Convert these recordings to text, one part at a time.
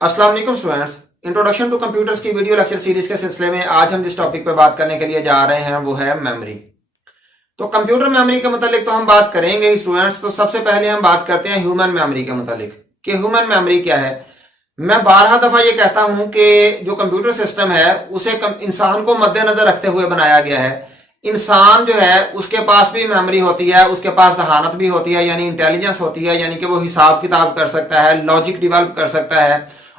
अस्सलाम वालेकुम students. Introduction to computers की वीडियो लेक्चर सीरीज के सिलसिले में आज हम जिस टॉपिक पे बात करने के लिए जा रहे हैं वो है मेमोरी। तो कंप्यूटर मेमोरी के मुतालिक तो हम बात करेंगे ही स्टूडेंट्स। तो सबसे पहले हम बात करते हैं ह्यूमन मेमोरी के मुतालिक कि ह्यूमन मेमोरी क्या है। मैं 12 दफा ये कहता हूं कि जो कंप्यूटर सिस्टम है उसे इंसान को मद्देनजर रखते हुए बनाया गया है। इंसान जो है उसके पास भी मेमोरी होती है, उसके पास जहानत भी होती है, यानी इंटेलिजेंस होती है, यानी कि वो हिसाब किताब कर सकता है, लॉजिक डेवलप कर सकता है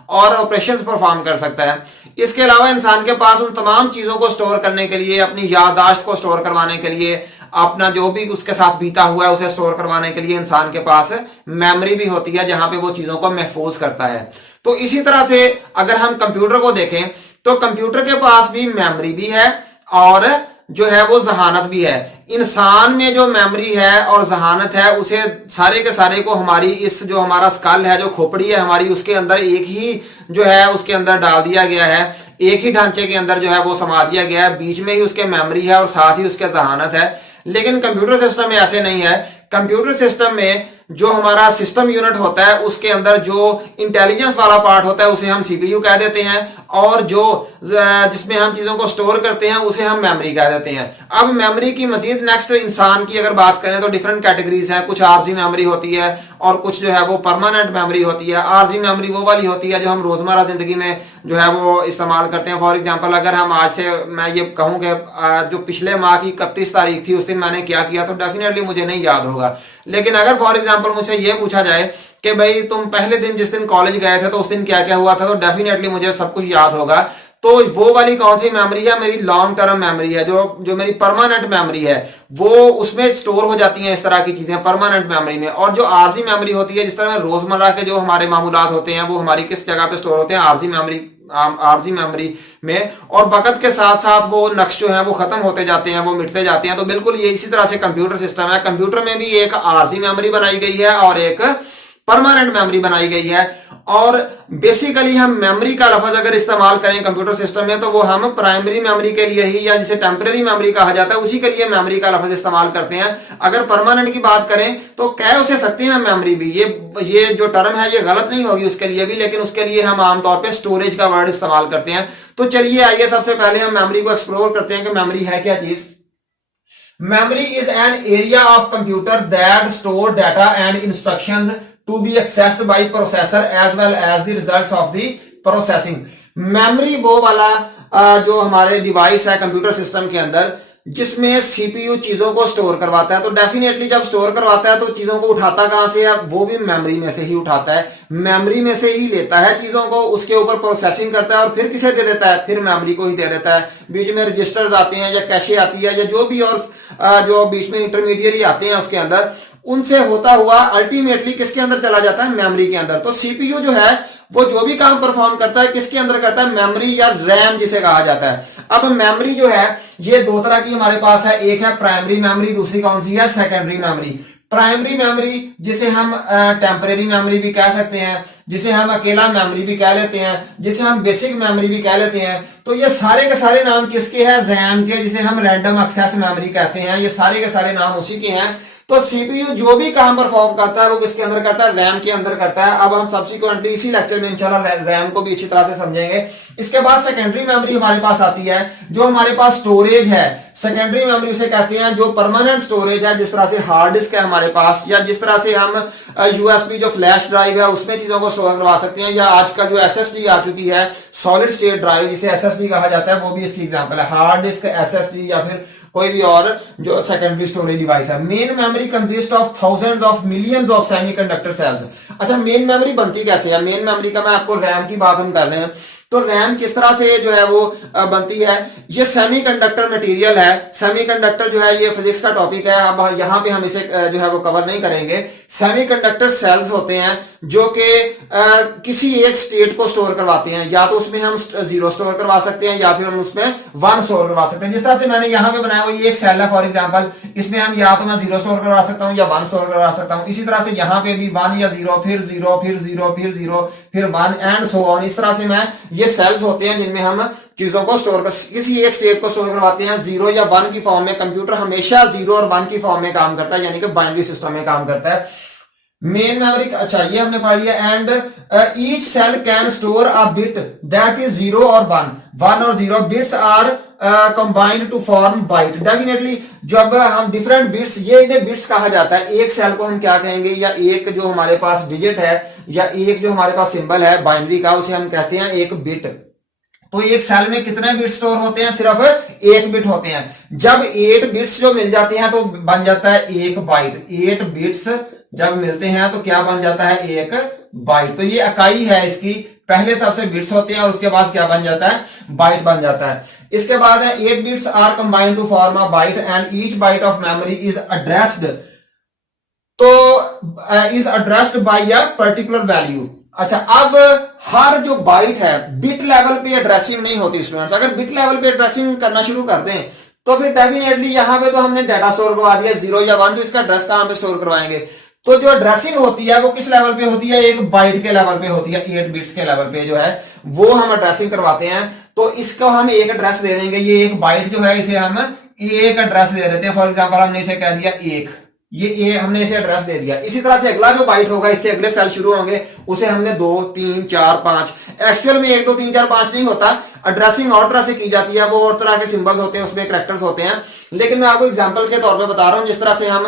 और ऑपरेशंस परफॉर्म कर सकता है। इसके अलावा इंसान के पास उन तमाम चीजों को स्टोर करने के लिए, अपनी याददाश्त को स्टोर करवाने के लिए, अपना जो भी उसके साथ बीता हुआ है उसे स्टोर करवाने के लिए इंसान के पास मेमोरी भी होती है, जहां पे वो चीजों को महफूज करता है। तो इसी तरह से अगर हम कंप्यूटर को देखें तो कंप्यूटर के पास भी मेमोरी भी है और जो है वो जहानत भी है। इंसान में जो मेमोरी है और जहानत है उसे सारे के सारे को हमारी इस जो हमारा स्कल है, जो खोपड़ी है हमारी, उसके अंदर एक ही जो है उसके अंदर डाल दिया गया है, एक ही ढांचे के अंदर जो है वो समा दिया गया है। बीच में ही उसके मेमोरी है और साथ ही उसके जहानत है। लेकिन कंप्यूटर सिस्टम में ऐसे नहीं है। कंप्यूटर सिस्टम में जो हमारा सिस्टम यूनिट होता है उसके अंदर जो इंटेलिजेंस वाला पार्ट होता है उसे हम सीपीयू कह देते हैं, और जो जिसमें हम चीजों को स्टोर करते हैं उसे हम मेमोरी कह देते हैं। अब मेमोरी की मजीद नेक्स्ट इंसान की अगर बात करें तो डिफरेंट कैटेगरीज हैं। कुछ आरजी मेमोरी होती है और कुछ जो है वो परमानेंट मेमोरी होती है। आरजी मेमोरी वो वाली होती है जो हम रोजमर्रा जिंदगी में जो है वो इस्तेमाल करते हैं। फॉर एग्जांपल अगर हम आज से मैं ये कहूं कि जो पिछले माह की 31 तारीख थी उस दिन मैंने क्या किया तो डेफिनेटली मुझे नहीं याद होगा। लेकिन अगर फॉर एग्जांपल मुझे ये पूछा जाए कि भाई तुम पहले दिन जिस दिन कॉलेज गए थे तो उस दिन क्या क्या हुआ था, तो डेफिनेटली मुझे सब कुछ याद होगा। तो वो वाली कौन सी मेमोरी है? मेरी लॉन्ग टर्म मेमोरी है, जो मेरी परमानेंट मेमोरी है, वो उसमें स्टोर हो जाती हैं इस तरह की चीजें परमानेंट मेमोरी में। और जो आरजी मेमोरी होती है, जिस तरह रोजमर्रा के जो हमारे मामूलात होते हैं वो हमारी किस जगह पे स्टोर होते हैं? आरजी मेमोरी में। और वक्त के साथ साथ वो नक्श जो है वो खत्म होते जाते हैं, वो मिटते जाते हैं। तो बिल्कुल ये इसी तरह से कंप्यूटर सिस्टम है। कंप्यूटर में भी एक आरजी मेमोरी बनाई गई है और एक परमानेंट मेमोरी बनाई गई है। और बेसिकली हम मेमोरी का लफ्ज अगर इस्तेमाल करें कंप्यूटर सिस्टम में तो वो हम प्राइमरी मेमोरी के लिए ही, या जिसे टेम्पररी मेमोरी कहा जाता है, उसी के लिए मेमोरी का लफ्ज इस्तेमाल करते हैं। अगर परमानेंट की बात करें तो कह उसे सकते हैं मेमोरी भी। ये जो टर्म है ये गलत नहीं होगी उसके लिए भी, लेकिन उसके लिए हम आमतौर पर स्टोरेज का वर्ड इस्तेमाल करते हैं। तो चलिए आइए सबसे पहले हम मेमोरी को एक्सप्लोर करते हैं कि मेमोरी है क्या चीज। Memory is an area of computer that store data and instructions to be accessed by processor as well as the results of the processing। Memory वो वाला जो हमारे डिवाइस है कंप्यूटर सिस्टम के अंदर जिसमें सीपीयू चीजों को स्टोर करवाता है। तो डेफिनेटली जब स्टोर करवाता है तो चीजों को उठाता कहां से है? वो भी मेमोरी में से ही उठाता है, मेमोरी में से ही लेता है चीजों को, उसके ऊपर प्रोसेसिंग करता है और फिर किसे दे देता है? फिर मेमोरी को ही दे देता है। बीच में रजिस्टर्स आते हैं या कैशे आती है या जो भी और जो बीच में इंटरमीडिएट आते हैं उसके अंदर, उनसे होता हुआ अल्टीमेटली किसके अंदर चला जाता है? मेमोरी के अंदर। तो सीपीयू जो है वो जो भी काम परफॉर्म करता है किसके अंदर करता है? मेमोरी या रैम जिसे कहा जाता है। अब मेमोरी जो है ये दो तरह की हमारे पास है, एक है प्राइमरी मेमोरी, दूसरी कौन सी है? Secondary memory. प्राइमरी मेमोरी जिसे हम टेम्परेरी मेमोरी भी कह सकते हैं, जिसे हम अकेला मेमोरी भी कह लेते हैं, जिसे हम बेसिक मेमोरी भी कह लेते हैं। तो ये सारे के सारे नाम किसके हैं? रैम के, जिसे हम रैंडम एक्सेस मेमोरी कहते हैं। ये सारे के सारे नाम उसी के हैं। तो सीपीयू जो भी काम परफॉर्म करता है वो किसके अंदर करता है? रैम के अंदर करता है। अब हम सब्सिक्वेंटली इसी लेक्चर में इंशाल्लाह रैम को भी अच्छी तरह से समझेंगे। इसके बाद सेकेंडरी मेमोरी हमारे पास आती है, जो हमारे पास स्टोरेज है। सेकेंडरी मेमोरी से कहते हैं जो परमानेंट स्टोरेज है, जिस तरह से हार्ड डिस्क है हमारे पास, या जिस तरह से हम यूएसबी जो फ्लैश ड्राइव है उसमें चीजों को स्टोर करवा सकते हैं, या आजकल जो एसएसडी आ चुकी है, सॉलिड स्टेट ड्राइव जिसे एसएसडी कहा जाता है, वो भी इसकी एग्जांपल है। हार्ड डिस्क, एसएसडी या फिर कोई भी और जो सेकेंडरी स्टोरेज डिवाइस है। Main memory consist of thousands of millions of semiconductor cells. अच्छा, मेन मेमोरी बनती कैसे है? मेन मेमोरी का मैं आपको रैम की बात हम कर रहे हैं तो रैम किस तरह से जो है वो बनती है? ये सेमीकंडक्टर मटेरियल है। सेमीकंडक्टर जो है ये फिजिक्स का टॉपिक है, अब यहाँ पे हम इसे जो है वो कवर नहीं करेंगे। सेमीकंडक्टर सेल्स होते हैं जो कि किसी एक स्टेट को स्टोर करवाते हैं। या तो उसमें हम 0 स्टोर करवा सकते हैं या फिर हम उसमें 1 स्टोर करवा सकते हैं। जिस तरह से मैंने यहाँ पे बनाया हुआ ये एक सेल है फॉर एग्जांपल, इसमें हम या तो मैं 0 स्टोर करवा सकता हूँ या 1 स्टोर करवा सकता हूँ। इसी तरह से यहाँ पे भी 1 या 0 फिर 0 फिर 0 फिर 0 फिर 1 एंड सो ऑन। इस तरह से मैं ये सेल्स होते हैं जिनमें हम चीजों को स्टोर कर किसी एक स्टेट को स्टोर करवाते हैं 0 या 1 की फॉर्म में। कंप्यूटर हमेशा 0 और 1 की फॉर्म में काम करता है, यानी कि बाइनरी सिस्टम में काम करता है। मेन मेमोरी, अच्छा ये हमने पढ़ लिया। And each cell can store a bit that is 0 और 1, 1 और 0 bits are combined to form byte. Definitely जब हम डिफरेंट बिट्स, ये इन्हें बिट्स कहा जाता है। एक सेल को हम क्या कहेंगे, या एक जो हमारे पास डिजिट है या एक जो हमारे पास सिंबल है बाइनरी का, उसे हम कहते हैं एक बिट। तो एक सेल में कितने बिट स्टोर होते हैं, सिर्फ एक बिट होते हैं। जब 8 बिट्स जो मिल जाते हैं तो बन जाता है एक बाइट। 8 बिट्स जब मिलते हैं तो क्या बन जाता है, एक बाइट। तो ये इकाई है इसकी, पहले सबसे बिट्स होते हैं और उसके बाद क्या बन जाता है, बाइट बन जाता है। इसके बाद है 8 bits are combined to form a byte and each byte of memory is addressed, तो is addressed by a particular value. अच्छा, अब हर जो बाइट है बिट लेवल पे एड्रेसिंग नहीं होती स्टूडेंट्स। अगर बिट लेवल पे एड्रेसिंग करना शुरू कर दें तो फिर डेफिनेटली यहां पे तो हमने डाटा स्टोर करवा दिया 0 या 1, तो इसका एड्रेस कहां पे स्टोर करवाएंगे। तो जो एड्रेसिंग होती है वो किस लेवल पे होती है, एक बाइट के लेवल पे होती है। 8 बिट्स के लेवल पे जो है वो हम एड्रेसिंग करवाते हैं। तो इसको हम एक एड्रेस दे देंगे, ये एक बाइट जो है इसे हम एक एड्रेस दे देते हैं। फॉर एग्जाम्पल हमने इसे कह दिया एक, ये हमने इसे एड्रेस दे दिया। इसी तरह से अगला जो बाइट होगा, इससे अगले सेल शुरू होंगे, उसे हमने 2 3 4 5, एक्चुअल में 1 2 3 4 5 नहीं होता। एड्रेसिंग और तरह से की जाती है, वो और तरह के सिंबल्स होते हैं, उसमें कैरेक्टर्स होते हैं। लेकिन मैं आपको एग्जांपल के तौर पे बता रहा हूं जिस तरह से हम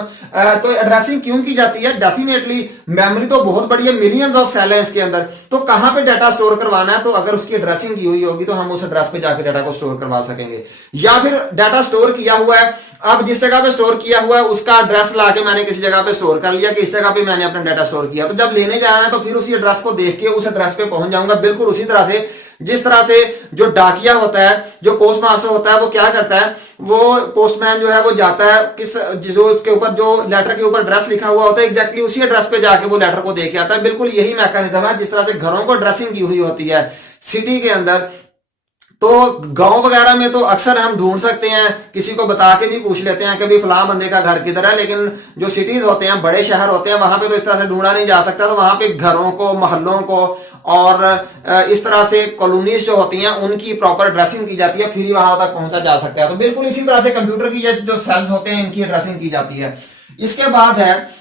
तो एड्रेसिंग क्यों की जाती है। डेफिनेटली मेमोरी तो बहुत बड़ी है, मिलियंस ऑफ सेल है इसके अंदर, तो कहां पे डाटा स्टोर करवाना है, तो अगर उसकी एड्रेसिंग की हुई होगी तो हम उस एड्रेस पे जाकर डाटा को स्टोर करवा सकेंगे। या फिर डाटा स्टोर किया हुआ है, अब जिस जगह पे स्टोर किया हुआ है उसका एड्रेस लाके मैंने किसी जगह पे स्टोर कर लिया कि इस जगह पे मैंने अपना डाटा स्टोर किया, तो जब लेने जाना है तो फिर उसी एड्रेस को देख के उस एड्रेस पे पहुंच जाऊंगा। बिल्कुल उसी तरह से जिस तरह से जो डाकिया होता है, जो पोस्ट मास्टर होता है, वो क्या करता है, वो पोस्टमैन जो है वो जाता है किस, जो उसके ऊपर जो लेटर के ऊपर एड्रेस लिखा हुआ होता है, एग्जैक्टली उसी एड्रेस पे जाके वो लेटर को देके आता है। बिल्कुल यही मैकेनिज्म है जिस तरह से घरों को ड्रेसिंग की हुई होती है सिटी के अंदर। तो गांव वगैरह में तो अक्सर हम ढूंढ सकते हैं, किसी को बता के भी पूछ लेते हैं कि भाई फलां बंदे का घर किधर है। लेकिन जो सिटीज होते हैं, बड़े शहर होते हैं, वहां पे तो इस तरह से ढूंढा नहीं जा सकता। तो वहां पे घरों को, मोहल्लों को और इस तरह से कॉलोनीज जो होती हैं उनकी प्रॉपर ड्रेसिंग की जाती है, फिर ही वहां तक पहुंचा जा सकता है। तो बिल्कुल इसी तरह से कंप्यूटर की जो सेल्स होते हैं इनकी ड्रेसिंग की जाती है। इसके बाद है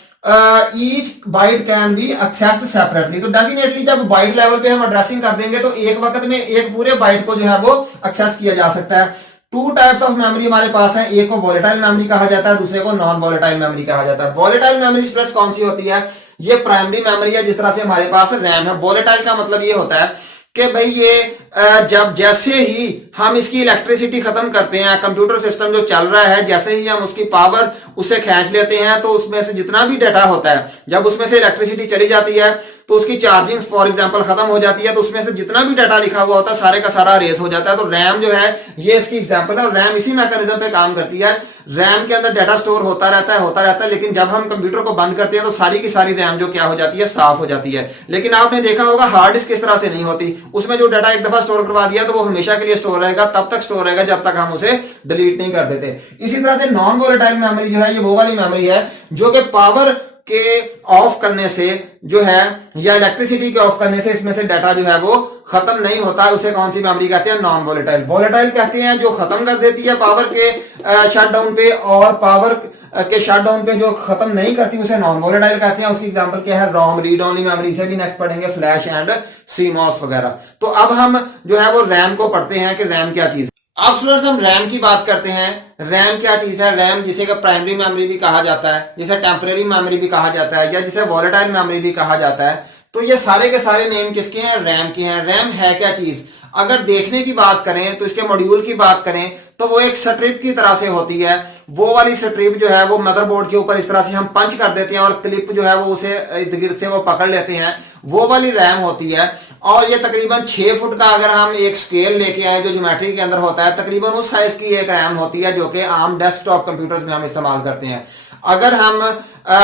each byte can be accessed separately. तो डेफिनेटली जब बाइट लेवल पे हम एड्रेसिंग कर देंगे तो एक वक्त में एक पूरे बाइट को जो है वो एक्सेस किया जा सकता है। 2 टाइप्स ऑफ मेमोरी हमारे पास है, एक को वॉलेटाइल मेमोरी कहा जाता है, दूसरे को नॉन वॉलेटाइल मेमोरी कहा जाता है। वॉलेटाइल मेमोरी स्टूडेंट्स कौन सी होती है, ये प्राइमरी मेमोरी है, जिस तरह से हमारे पास रैम है। वॉलेटाइल का मतलब ये होता है कि भाई ये जब जैसे ही हम इसकी इलेक्ट्रिसिटी खत्म करते हैं, कंप्यूटर सिस्टम जो चल रहा है, जैसे ही हम उसकी पावर उससे खींच लेते हैं, तो उसमें से जितना भी डाटा होता है, जब उसमें से इलेक्ट्रिसिटी चली जाती है तो उसकी चार्जिंग फॉर एग्जांपल खत्म हो जाती है, तो उसमें से जितना भी डाटा लिखा हुआ होता है सारे का सारा रेस हो जाता है। तो रैम जो है ये इसकी एग्जांपल है, और रैम इसी मैकेनिज्म पे काम करती है। रैम के अंदर डाटा स्टोर होता रहता है, लेकिन जब हम कंप्यूटर को बंद करते हैं तो सारी की सारी रैम जो क्या हो जाती है, साफ हो जाती है। लेकिन आपने देखा होगा हार्ड डिस्क किस तरह से नहीं होती, उसमें जो डाटा एक दफा स्टोर करवा दिया तो वो हमेशा के लिए स्टोर रहेगा, तब तक स्टोर रहेगा जब तक हम उसे डिलीट नहीं कर देते। इसी तरह से नॉन वोलेटाइल मेमोरी जो है ये वो वाली मेमोरी है जो कि पावर के ऑफ करने से जो है, या इलेक्ट्रिसिटी के ऑफ करने से इसमें से डाटा जो है वो खत्म नहीं होता। उसे कौन सी मेमोरी कहते हैं, नॉन वोलेटाइल। वोलेटाइल कहते हैं जो खत्म कर देती है पावर के शटडाउन पे, और पावर के शटडाउन पे जो खत्म नहीं करती उसे नॉन वोलेटाइल कहते हैं। उसकी एग्जांपल क्या है, रोम, रीड ओनली मेमोरी, से भी नेक्स्ट पढ़ेंगे, फ्लैश एंड सीमॉस वगैरह। तो अब हम जो है वो रैम को पढ़ते हैं कि रैम क्या चीज। अब स्टूडेंट्स हम रैम की बात करते हैं। रैम क्या चीज है, रैम जिसे प्राइमरी मेमोरी भी कहा जाता है, जिसे टेम्परेरी मेमोरी भी कहा जाता है, या जिसे वॉलेटाइल मेमोरी भी कहा जाता है। तो ये सारे के सारे नेम किसके हैं, रैम के हैं। रैम है क्या चीज, अगर देखने की बात करें तो इसके मॉड्यूल की बात करें तो वो एक स्ट्रिप की तरह से होती है। वो वाली स्ट्रिप जो है वो मदरबोर्ड के ऊपर इस तरह से हम पंच कर देते हैं और क्लिप जो है वो उसे इर्द गिर्द से वो पकड़ लेते हैं, वो वाली रैम होती है। और ये तकरीबन 6 फुट का अगर हम एक स्केल लेके आए जो ज्योमेट्री के अंदर होता है, तकरीबन उस साइज की एक रैम होती है जो कि आम डेस्कटॉप कंप्यूटर्स में हम इस्तेमाल करते हैं। अगर हम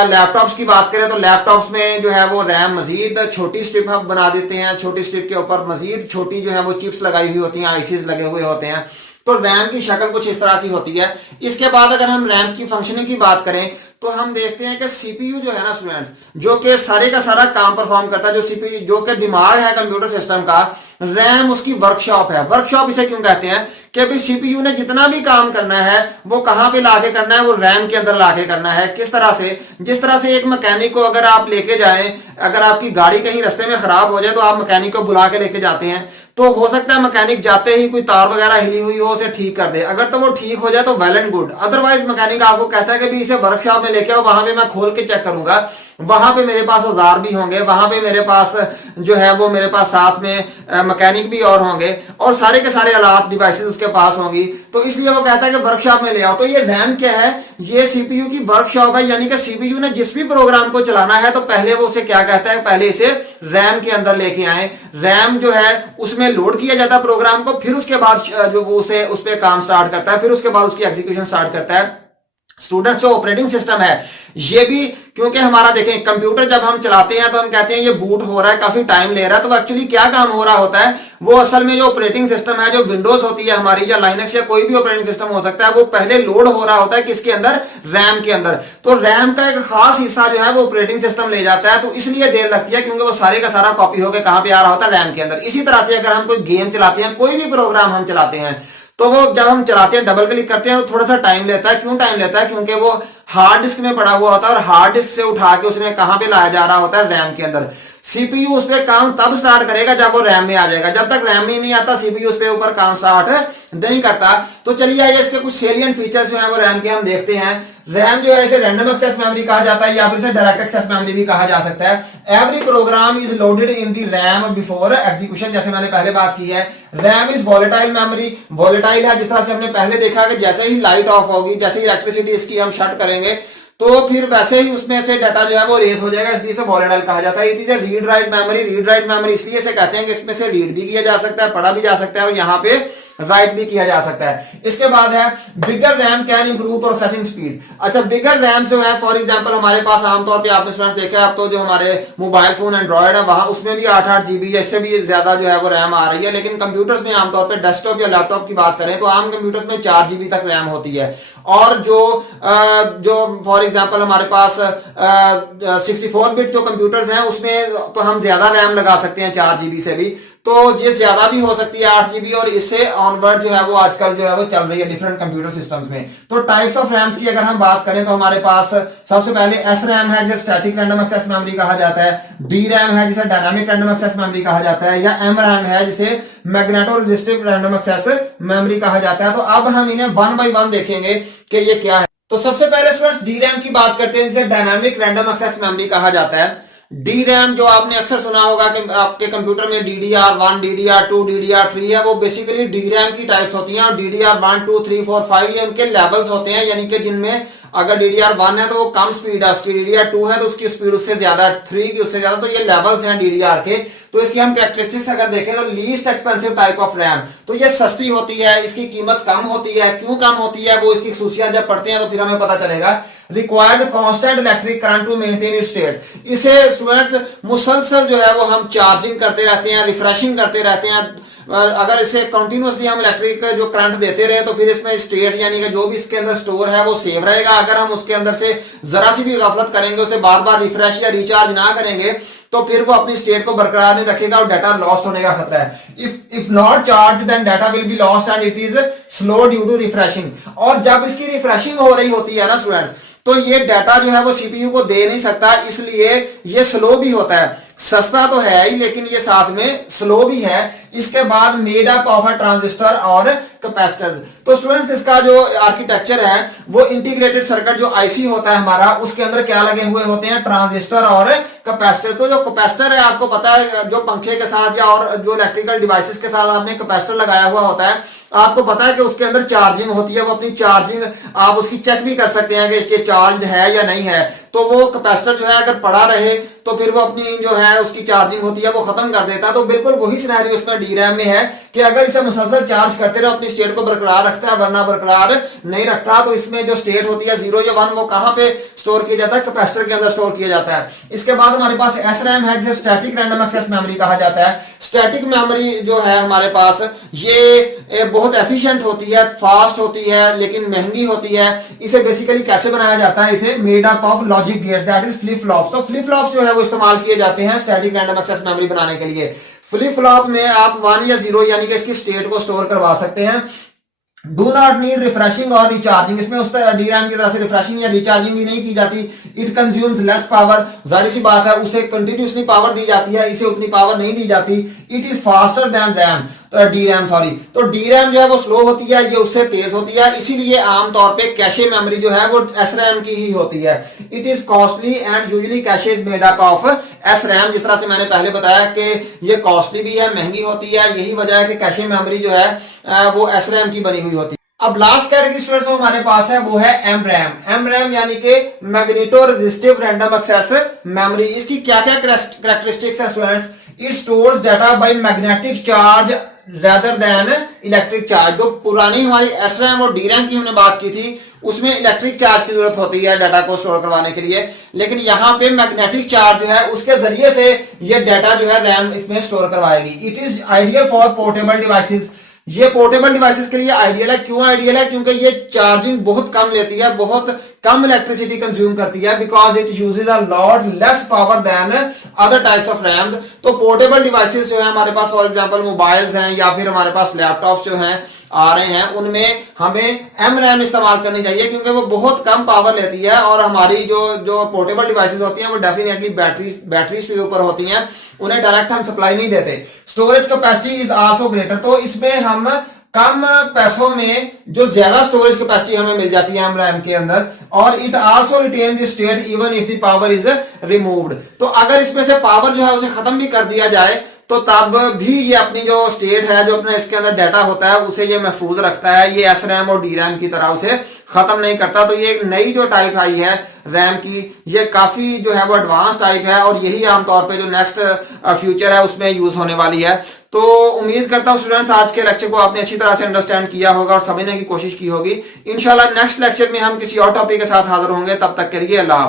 लैपटॉप्स की बात करें तो लैपटॉप्स में जो है वो रैम मजीद छोटी स्ट्रिप हम बना देते हैं, छोटी स्ट्रिप के ऊपर मजीद छोटी जो है वो चिप्स लगाई हुई होती हैं, आईसीज लगे हुए होते हैं। तो रैम की शक्ल कुछ इस तरह की होती है। इसके बाद अगर हम रैम की फंक्शनिंग की बात करें तो हम देखते हैं कि सीपीयू जो है ना स्टूडेंट्स, जो कि सारे का सारा काम परफॉर्म करता है, जो सीपीयू जो कि दिमाग है कंप्यूटर सिस्टम का, रैम उसकी वर्कशॉप है। वर्कशॉप इसे क्यों कहते हैं कि भाई सीपीयू ने जितना भी काम करना है वो कहां पे लाके करना है, वो रैम के अंदर लाके करना है। किस तरह से, जिस तरह से एक मैकेनिक को अगर आप लेके जाएं, अगर आपकी गाड़ी कहीं रास्ते में खराब हो जाए तो आप मैकेनिक को बुला के लेके जाते हैं, तो हो सकता है मैकेनिक जाते ही कोई तार वगैरह हिली हुई हो उसे ठीक कर दे, अगर तो वो ठीक हो जाए तो well and good. Otherwise mechanic आपको कहता है कि भी इसे वर्कशॉप में लेके आओ, वहां पे मैं खोल के चेक करूंगा, वहां पे मेरे पास औजार भी होंगे, वहां पे मेरे पास जो है वो मेरे पास साथ में मैकेनिक भी और होंगे और सारे के सारे आलात डिवाइसेस उसके पास होंगी, तो इसलिए वो कहता है कि वर्कशॉप में ले आओ। तो ये रैम क्या है, ये सीपीयू की वर्कशॉप है, यानी कि सीपीयू ने जिस भी प्रोग्राम को चलाना है तो पहले वो उसे क्या कहता है, पहले इसे रैम के अंदर लेके आए। रैम जो है उसमें लोड किया जाता है प्रोग्राम को, फिर उसके बाद जो वो उसे उस पर काम स्टार्ट करता है, फिर उसके बाद उसकी एग्जीक्यूशन स्टार्ट करता है। स्टूडेंट्स, जो ऑपरेटिंग सिस्टम है ये भी, क्योंकि हमारा देखें कंप्यूटर जब हम चलाते हैं तो हम कहते हैं ये बूट हो रहा है, काफी टाइम ले रहा है, तो एक्चुअली क्या काम हो रहा होता है, वो असल में जो ऑपरेटिंग सिस्टम है, जो विंडोज होती है हमारी या लाइनक्स या कोई भी ऑपरेटिंग सिस्टम हो सकता है, वो पहले लोड हो रहा होता है किसके अंदर, रैम के अंदर। तो रैम का एक खास हिस्सा जो है वो ऑपरेटिंग सिस्टम ले जाता है, तो इसलिए देर लगती है क्योंकि वो सारे का सारा कॉपी होकर कहां पे आ रहा होता है, रैम के अंदर। इसी तरह से अगर हम कोई गेम चलाते हैं, कोई भी प्रोग्राम हम चलाते हैं, तो वो जब हम चलाते हैं डबल क्लिक करते हैं तो थोड़ा सा टाइम लेता है। क्यों टाइम लेता है, क्योंकि वो हार्ड डिस्क में पड़ा हुआ होता है और हार्ड डिस्क से उठा के उसमें कहां पे लाया जा रहा होता है, रैम के अंदर। सीपीयू उस पर काम तब स्टार्ट करेगा जब वो रैम में आ जाएगा, जब तक रैम में नहीं आता सीपीयू उस पे ऊपर काम स्टार्ट नहीं करता। तो चलिए आइए इसके कुछ सेलिएंट फीचर्स जो है वो रैम के हम देखते हैं। रैम जो है इसे रैंडम एक्सेस मेमोरी कहा जाता है या फिर इसे डायरेक्ट एक्सेस मेमोरी भी कहा जा सकता है। Every programme is loaded in the RAM before execution, जैसे मैंने पहले बात की है। RAM is volatile memory, volatile है जिस तरह से हमने पहले देखा कि जैसे ही लाइट ऑफ होगी, जैसे ही इलेक्ट्रिसिटी इसकी हम शट करेंगे तो फिर वैसे ही उसमें से डाटा जो है वो रेस हो जाएगा, इसलिए इसे वॉलेटाइल कहा जाता है। It is A read write memory, read write memory इसलिए से कहते हैं कि इसमें से रीड भी किया जा सकता है, पढ़ा भी जा सकता है और यहाँ पे राइट भी किया जा सकता है। इसके बाद है bigger RAM can improve processing speed. अच्छा, बिगर रैम जो है फॉर एग्जांपल हमारे पास आमतौर पे आपने स्टूडेंट्स देखा है, अब तो जो हमारे मोबाइल फोन एंड्रॉइड है वहां उसमें भी 8-8 GB या इससे भी ज्यादा जो है वो रैम आ रही है, लेकिन कंप्यूटर्स में आमतौर पे डेस्कटॉप या लैपटॉप की बात करें तो आम कंप्यूटर्स में 4 GB तक रैम होती है। और जो फॉर एग्जांपल हमारे पास 64 बिट जो कंप्यूटर्स हैं उसमें तो हम ज्यादा रैम लगा सकते हैं 4 GB से भी, तो ये ज्यादा भी हो सकती है 8 GB, और इससे ऑनवर्ड जो है वो आजकल जो है वो चल रही है डिफरेंट कंप्यूटर सिस्टम्स में। तो टाइप्स ऑफ रैम्स की अगर हम बात करें तो हमारे पास सबसे पहले एस रैम है जिसे स्टैटिक रैंडम एक्सेस मेमोरी कहा जाता है, डी रैम है जिसे डायनामिक रैंडम एक्सेस मेमोरी कहा जाता है, या एम रैम है जिसे magneto resistive random access memory कहा जाता है। तो अब हम इन्हें वन बाय वन देखेंगे कि ये क्या है। तो सबसे पहले स्टूडेंट्स डी रैम की बात करते हैं जिसे डायनामिक रैंडम एक्सेस मेमोरी कहा जाता है। डी रैम जो आपने अक्सर सुना होगा कि आपके कंप्यूटर में DDR1, DDR2, DDR3 है, वो बेसिकली डी रैम की टाइप्स होती हैं और DDR1, 2, 3, 4, 5 ये उनके लेवल्स होते हैं, यानी कि जिनमें अगर DDR1 है तो वो कम स्पीड है उसकी, DDR2 है तो उसकी स्पीड उससे ज्यादा, 3 की उससे ज्यादा, तो ये लेवल्स हैं DDR के। तो इसकी हम कैरेक्टरिस्टिक्स अगर देखें तो least expensive type of RAM, तो ये सस्ती होती है, इसकी कीमत कम होती है। क्यों कम होती है, वो इसकी खुसूसियात जब पढ़ते हैं तो फिर हमें पता चलेगा। Required constant electric current to maintain its state, इसे स्टूडेंट्स मुसलसल जो है वो हम चार्जिंग करते रहते हैं, रिफ्रेशिंग करते रहते हैं। अगर इसे कंटिन्यूअसली हम इलेक्ट्रिक जो करंट देते रहे तो फिर इसमें स्टेट यानी कि जो भी इसके अंदर स्टोर है वो सेव रहेगा। अगर हम उसके अंदर से जरा सी भी गफलत करेंगे, उसे बार बार रिफ्रेश या रिचार्ज ना करेंगे, तो फिर वो अपनी स्टेट को बरकरार नहीं रखेगा और डाटा लॉस्ट होने का खतरा है। If not charge then data will be lost and it is slow due to refreshing. और जब इसकी रिफ्रेशिंग हो रही होती है ना स्टूडेंट्स, तो ये डाटा जो है वो सीपीयू को दे नहीं सकता, इसलिए ये स्लो भी होता है। सस्ता तो है ही लेकिन ये साथ में स्लो भी है। इसके बाद made up of a transistor और कैपेसिटर्स। तो स्टूडेंट्स इसका जो आर्किटेक्चर है वो इंटीग्रेटेड सर्किट जो आईसी होता है हमारा, उसके अंदर क्या लगे हुए होते हैं, ट्रांजिस्टर और कैपेसिटर। तो जो कैपेसिटर है आपको पता है, जो पंखे के साथ या और जो इलेक्ट्रिकल डिवाइसेस के साथ आपने कैपेसिटर लगाया हुआ होता है, आपको पता है कि उसके अंदर चार्जिंग होती है। वो अपनी चार्जिंग आप उसकी चेक भी कर सकते हैं कि इसके चार्ज है या नहीं है। तो वो कैपेसिटर जो है अगर पड़ा रहे तो फिर वो अपनी जो है उसकी चार्जिंग होती है वो खत्म कर देता है। तो बिल्कुल वही सिनेरियो इसमें डी रैम में है कि अगर इसे मुसलसल चार्ज करते रहो अपनी स्टेट को बरकरार रखता है, वरना बरकरार नहीं रखता। तो इसमें जो स्टेट होती है 0 या 1 वो कहां पे स्टोर किया जाता है, कैपेसिटर के अंदर स्टोर किया जाता है। इसके बाद हमारे पास एस रैम है जिसे स्टैटिक रैंडम एक्सेस मेमोरी कहा जाता है। स्टैटिक मेमोरी जो है हमारे पास ये बहुत एफिशिएंट होती है, फास्ट होती है, लेकिन महंगी होती है। इसे बेसिकली कैसे बनाया जाता है, इसे made up of logic gates that is flip flops. तो फ्लिप फ्लॉप्स जो है वो इस्तेमाल किए जाते हैं स्टैटिक रैंडम एक्सेस मेमोरी बनाने के लिए। फ्लिप फ्लॉप में आप 1 या 0 यानी कि इसकी स्टेट को स्टोर करवा सकते हैं। डू नॉट नीड रिफ्रेशिंग और रिचार्जिंग, इसमें उस डी रैम की तरह से रिफ्रेशिंग या रिचार्जिंग भी नहीं की जाती। इट कंज्यूम्स लेस पावर, जाहिर सी बात है उसे कंटिन्यूसली पावर दी जाती है, इसे उतनी पावर नहीं दी जाती। It is faster than RAM, तो डी रैम सॉरी, तो डी रैम जो है वो स्लो होती है, ये उससे तेज होती है, इसीलिए आमतौर पे कैशे मेमोरी जो है वो एस रैम की ही होती है। It is costly and usually cache is made up of S RAM, जिस तरह से मैंने पहले बताया कि ये कॉस्टली भी है, महंगी होती है, यही वजह है कि कैशे मेमोरी जो है वो एस रैम की बनी हुई होती है। अब लास्ट कैटेगरी स्टूडेंट्स जो हमारे पास है वो है एम रैम। एम रैम यानी कि magneto resistive random access memory. इसकी क्या क्या कैरेक्टरिस्टिक्स है students? It stores data by magnetic charge rather than electric charge. जो पुरानी हमारी एस रैम और डी रैम की हमने बात की थी उसमें इलेक्ट्रिक चार्ज की जरूरत होती है डाटा को स्टोर करवाने के लिए, लेकिन यहाँ पे मैग्नेटिक चार्ज जो है उसके जरिए से ये डाटा जो है रैम इसमें स्टोर करवाएगी। It is ideal for portable devices, ये पोर्टेबल डिवाइसेस के लिए आइडियल है। क्यों आइडियल है? क्योंकि ये चार्जिंग बहुत कम लेती है, बहुत कम इलेक्ट्रिसिटी कंज्यूम करती है, because it uses a lot less power than other types of RAMs. तो पोर्टेबल डिवाइसेस जो है हमारे पास, फॉर एग्जांपल मोबाइल्स हैं या फिर हमारे पास लैपटॉप्स जो हैं आ रहे हैं, उनमें हमें एम रैम इस्तेमाल करनी चाहिए क्योंकि वो बहुत कम पावर लेती है और हमारी जो पोर्टेबल डिवाइसेस होती हैं वो डेफिनेटली बैटरीज के ऊपर होती हैं, उन्हें डायरेक्ट हम सप्लाई नहीं देते। Storage capacity is also greater, तो इसमें हम कम पैसों में जो ज्यादा स्टोरेज कैपेसिटी हमें मिल जाती है एम रैम के अंदर। और it also retain the state even if the power is removed, तो अगर इसमें से पावर जो है उसे खत्म भी कर दिया जाए तो तब भी ये अपनी जो स्टेट है, जो अपना इसके अंदर डाटा होता है उसे ये महफूज रखता है, ये एस रैम और डी रैम की तरह उसे खत्म नहीं करता। तो ये नई जो टाइप आई है रैम की, ये काफी जो है वो एडवांस टाइप है और यही आमतौर पे जो नेक्स्ट फ्यूचर है उसमें यूज होने वाली है। तो उम्मीद करता हूं स्टूडेंट्स आज के लेक्चर को आपने अच्छी तरह से अंडरस्टैंड किया होगा और समझने की कोशिश की होगी। इंशाल्लाह नेक्स्ट लेक्चर में हम किसी और टॉपिक के साथ हाजिर होंगे, तब तक के लिए अल्लाह।